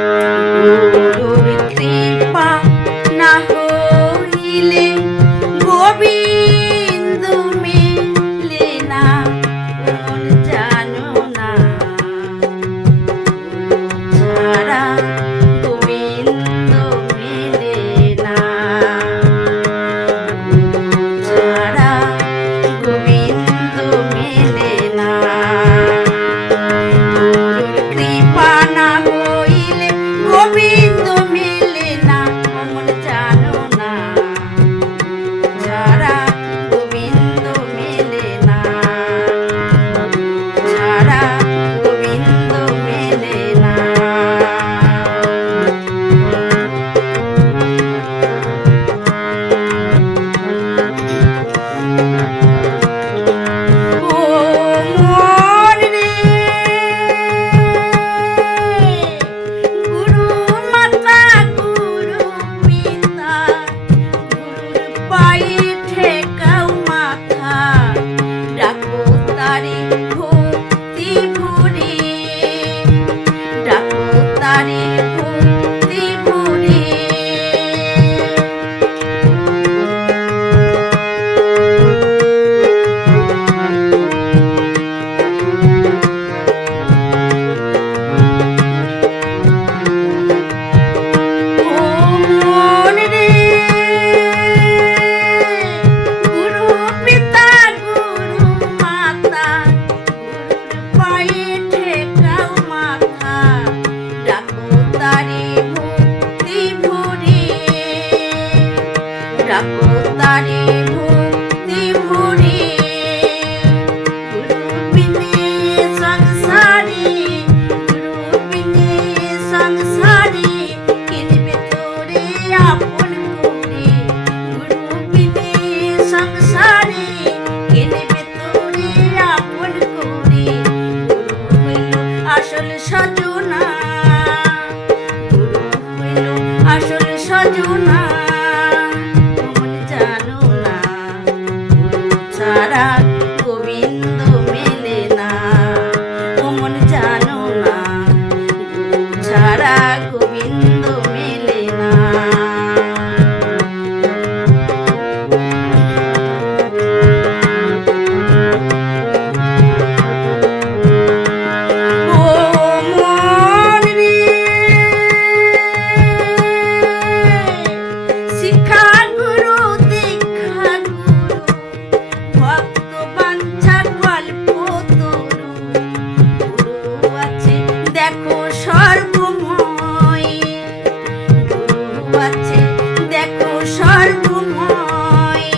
গুরুর কৃপা না হইলে গোবিন্দ মেলে না, মন জানো না। ছাড়া গোবিন্দ মেলে না, ছাড়া গোবিন্দ মেলে না। গুরুর কৃপা না হইলে গোবিন্দ মেলে না, মন জানো না। ছাড়া গোবিন্দ মেলে না, ছাড়া গোবিন্দ মেলে না। ও মন রে, গুরু মাতা গুরু পিতা, গুরুর পায়ে ঠেকাও মাথা। ডাকো তারে ভক্তি ভরে, ডাকো তারে ভক্তি ভরে। ও মন রে, গুরু পিতা গুরু মাতা, গুরুর পায়ে ঠেকাও মাথা। ডাকো তারে ভক্তি ভরে, ডাকো তারে ভক্তি ভরে। গুরু বিনে সংসারে, গুরু বিনে সংসারে, কিনবে তোরে আপন করে। গুরু বিনে সংসারে, কিনবে তোরে আপন করে। গুরু হইল আসল সজনা, গুরু হইল আসল সজনা, মন জানো না। গুরু ছাড়া গোবিন্দ মেলে না, মন জানো না। গুরু ছাড়া গোবিন্দ মেলে না। ও মন রে, শিক্ষা গুরু দীক্ষা গুরু, ভক্ত বাঞ্ছা কল্প তরু। গুরু আছে দেখো সর্বময়, গুরু আছে দেখো সর্বময়।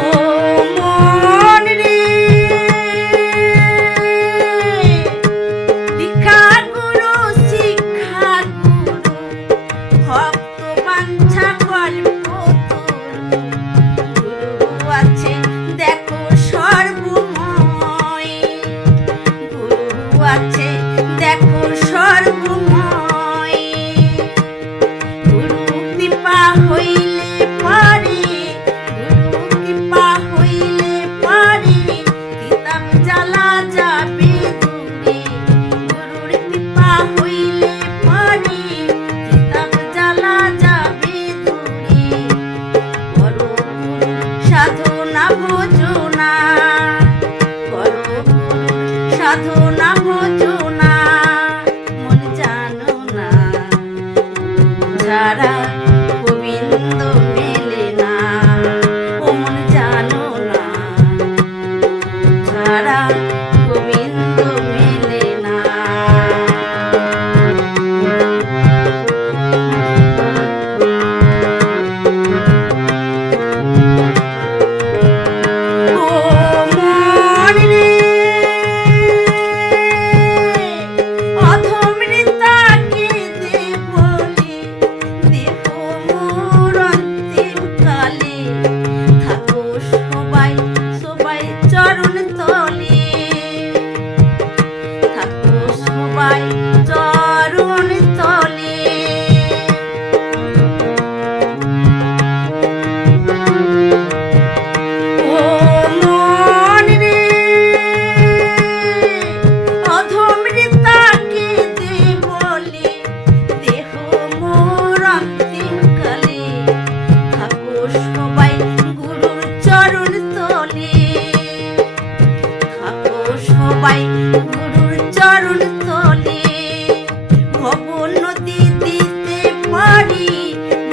ও মন রে, দীক্ষা গুরু শিক্ষা গুরু,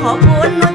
ভবন